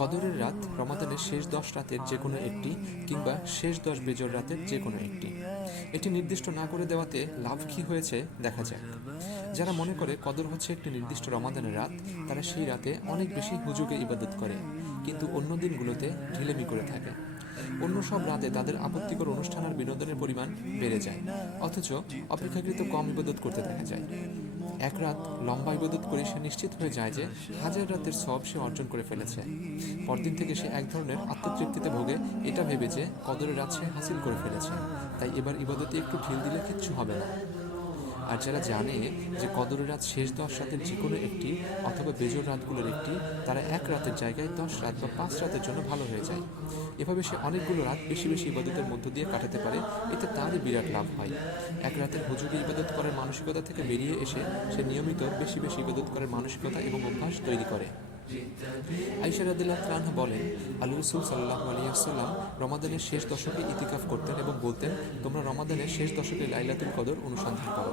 কদরের রাত রমাদানের শেষ দশ রাতের যে কোনো একটি কিংবা শেষ দশ বেজর রাতের যে কোনো একটি। এটি নির্দিষ্ট না করে দেওয়াতে লাভ কী হয়েছে দেখা যাক। যারা মনে করে কদর হচ্ছে একটি নির্দিষ্ট রমাদানের রাত, তারা সেই রাতে অনেক বেশি হুজুগে ইবাদত করে, কিন্তু অন্য দিনগুলোতে ঢিলেমি করে থাকে। অন্য সব রাতে তাদের আপত্তিকর অনুষ্ঠান আর বিনোদনের পরিমাণ বেড়ে যায়, অথচ অপেক্ষাকৃত কম ইবাদত করতে দেখা যায়। এক রাত লম্বা ইবাদত করে সে নিশ্চিত হয়ে যায় যে হাজার রাতের সব সে অর্জন করে ফেলেছে। পরদিন থেকে সে এক ধরনের আত্মতৃপ্তিতে ভোগে। এটা ভেবে যে কদরের রাত সে হাসিল করে ফেলেছে। তাই এবার ইবাদতে একটু ঢিল দিলে কিচ্ছু হবে না। আর যারা জানে যে কদরের রাত শেষ দশ রাতের যে কোনো একটি অথবা বেজোর রাতগুলোর একটি, তারা এক রাতের জায়গায় দশ রাত বা পাঁচ রাতের জন্য ভালো হয়ে যায়। এভাবে সে অনেকগুলো রাত বেশি বেশি ইবাদতের মধ্য দিয়ে কাটাতে পারে, এতে তারই বিরাট লাভ হয়। এক রাতের হুজুগে ইবাদত করার মানসিকতা থেকে বেরিয়ে এসে সে নিয়মিত বেশি বেশি ইবাদত করার মানসিকতা এবং অভ্যাস তৈরি করে। আইসার আদিল্লাহ ত্রানহা বলেন আলী রসুল সাল্লাহ আলিয়াসাল্লাম রমাদানের শেষ দশকে ইতিকাফ করতেন এবং বলতেন, তোমরা রমাদানের শেষ দশকে লাইলাতুল কদর অনুসন্ধান করো।